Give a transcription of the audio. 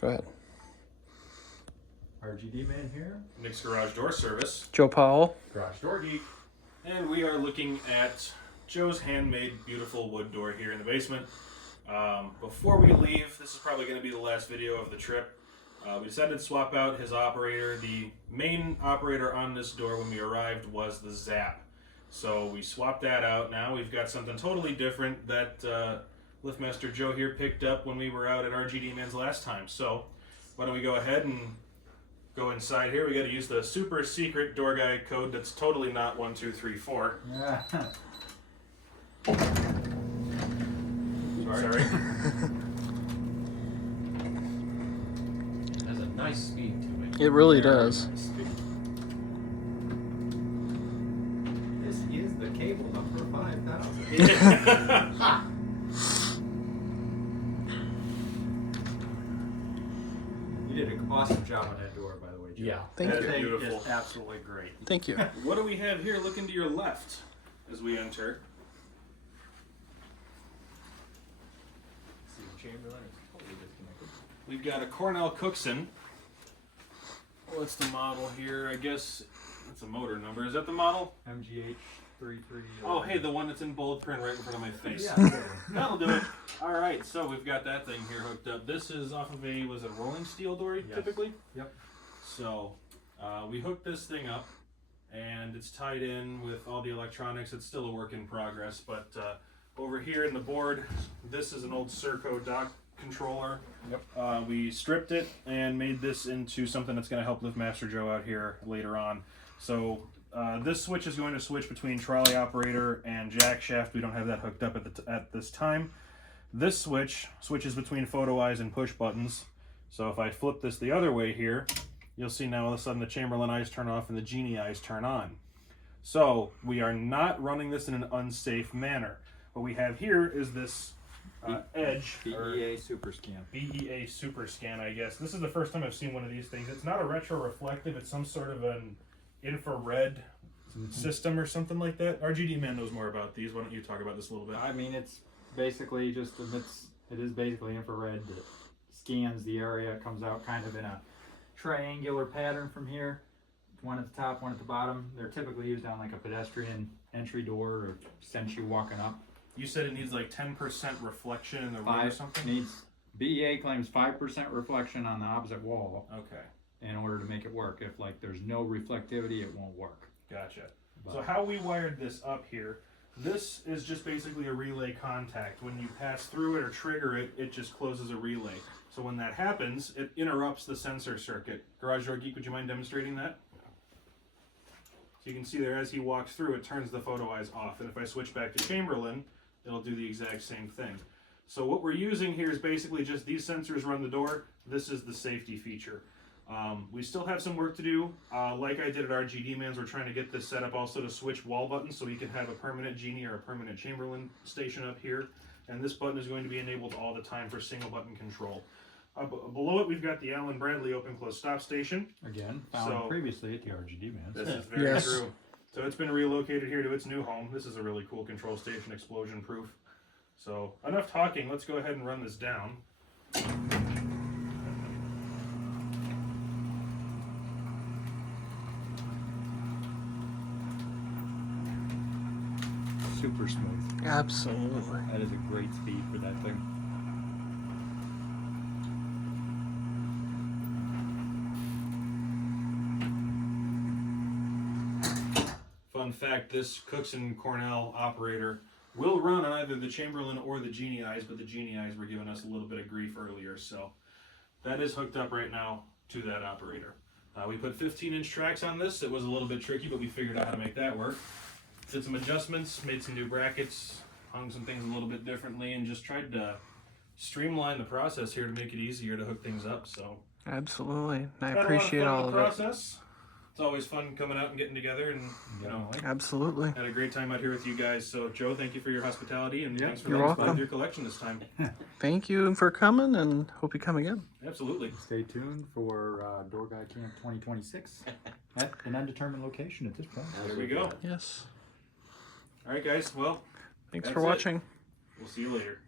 Go ahead. RGD Man here. Nick's Garage Door Service. Joe Powell. Garage Door Geek. And we are looking at Joe's handmade beautiful wood door here in the basement. Before we leave, this is probably going to be the last video of the trip. We decided to swap out his operator. The main operator on this door when we arrived was the Zap. So we swapped that out. Now we've got something totally different that Liftmaster Joe here picked up when we were out at RGD Man's last time. So why don't we go ahead and go inside here. We got to use the super secret door guide code that's totally not 1, 2, 3, 4. Yeah. Sorry. It has a nice speed to it. It really does. This is the cable number 5000. You did a awesome job on that door, by the way, Joe. Yeah. Thank That you. is beautiful. It's absolutely great. Thank you. What do we have here? Looking to your left as we enter. See, Chamberlain is totally disconnected. We've got a Cornell Cookson. What's the model here? I guess that's a motor number. Is that the model? MGH33. Oh, hey, the one that's in bold print right in front of my face. Yeah. That'll do it. All right, so we've got that thing here hooked up. This is off of a, was it a rolling steel door typically? Yep. So we hooked this thing up, and it's tied in with all the electronics. It's still a work in progress, but over here in the board, this is an old Serco dock controller. Yep. We stripped it and made this into something that's going to help Liftmaster Joe out here later on. So this switch is going to switch between trolley operator and jack shaft. We don't have that hooked up at this time. This switch switches between photo eyes and push buttons. So if I flip this the other way here, you'll see now all of a sudden the Chamberlain eyes turn off and the Genie eyes turn on. So we are not running this in an unsafe manner. What we have here is this Edge, or BEA Super Scan. BEA Super Scan, I guess. This is the first time I've seen one of these things. It's not a retroreflective, it's some sort of an infrared system or something like that. RGD Man knows more about these. Why don't you talk about this a little bit? I mean, it's basically just it is basically infrared that scans the area. It comes out kind of in a triangular pattern from here. One at the top, one at the bottom. They're typically used on like a pedestrian entry door or sense you walking up. You said it needs like 10% reflection in the room or something? Needs BEA claims 5% reflection on the opposite wall Okay, in order to make it work. If like there's no reflectivity, it won't work. gotcha. But So how we wired this up here, this is just basically a relay contact. When you pass through it or trigger it, it just closes a relay. So when that happens, it interrupts the sensor circuit. Garage Door Geek, would you mind demonstrating that? So you can see there as he walks through, it turns the photo eyes off. And if I switch back to Chamberlain, it'll do the exact same thing. So what we're using here is basically just these sensors run the door. This is the safety feature. We still have some work to do. Like I did at RGD Man's, we're trying to get this set up also to switch wall buttons so we can have a permanent Genie or a permanent Chamberlain station up here. And this button is going to be enabled all the time for single button control. Below it, we've got the Allen Bradley open close stop station. again, found previously at the RGD Man. This is very Yes. true. So it's been relocated here to its new home. This is a really cool control station, explosion proof. So enough talking, let's go ahead and run this down. Super smooth. Absolutely. That is a great speed for that thing. Fun fact, this Cookson Cornell operator will run on either the Chamberlain or the Genie eyes, but the Genie eyes were giving us a little bit of grief earlier, so that is hooked up right now to that operator. We put 15-inch tracks on this. It was a little bit tricky, but we figured out how to make that work. Did some adjustments, made some new brackets, hung some things a little bit differently, and just tried to streamline the process here to make it easier to hook things up. So Absolutely. I had a lot of appreciate fun all with of the it. process. It's always fun coming out and getting together, and you know, Absolutely. had a great time out here with you guys. So Joe, thank you for your hospitality, and thanks for You're letting us welcome. with your collection this time. Thank you for coming, and hope you come again. Absolutely. Stay tuned for Door Guy Camp 2026 at an undetermined location at this point. There we go. Yes. All right, guys. Well, Thanks That's for it. watching. we'll see you later.